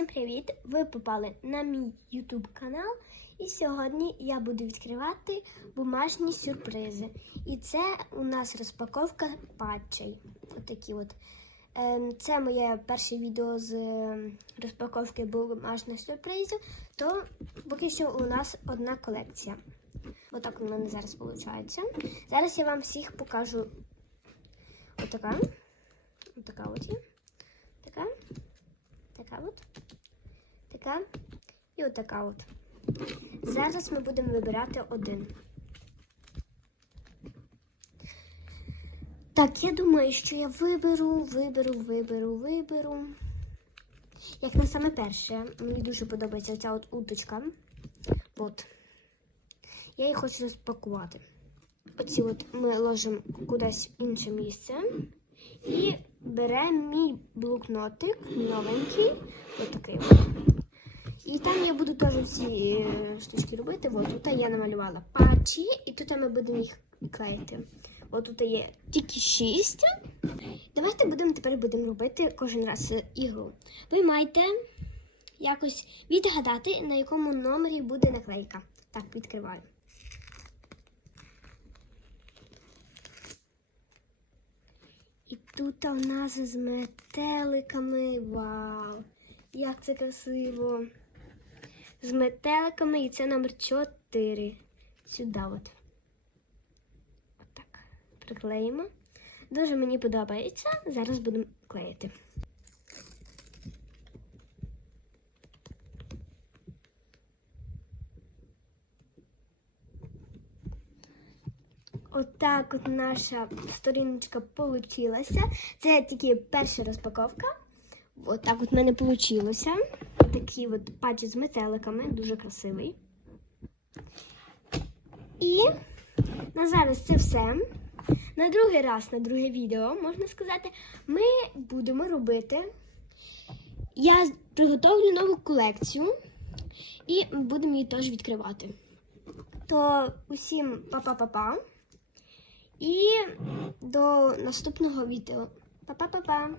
Всім привіт! Ви попали на мій YouTube канал, і сьогодні я буду відкривати бумажні сюрпризи. І це у нас розпаковка патчей. Отакі от. Ем, Це моє перше відео з ем, розпаковки бумажних сюрпризів. То поки що у нас одна колекція. Отак у мене зараз виходить. Зараз я вам всіх покажу. Отака. Отака от є. Така. Така от. Така і отака от. Зараз ми будемо вибирати один. Так, я думаю, що я виберу, виберу, виберу, виберу. Як на саме перше, мені дуже подобається ця от уточка. От. Я її хочу розпакувати. Оці от ми ложимо кудись в інше місце. І беремо мій блокнотик, новенький, отакий. от. І там я буду теж всі е, штучки робити. От тут я намалювала патчі, і тут ми будемо їх клеїти. От тут є тільки шість. Давайте будемо тепер будемо робити кожен раз ігру. Ви маєте якось відгадати, на якому номері буде наклейка. Так, відкриваю. І тут у нас з метеликами. Вау! Як це красиво! З метеликами і це номер 4. Сюди от. Отак. Приклеїмо. Дуже мені подобається. Зараз будемо клеїти. Отак от наша сторіночка получилася. Це тільки перша розпаковка. Отак от в мене вийшло. Такий от патч з метеликами, дуже красивий. І на зараз це все. На другий раз, на друге відео, можна сказати, ми будемо робити. Я приготовлю нову колекцію і будемо її теж відкривати. То усім па-па-па-па. І до наступного відео. Па-па-па-па!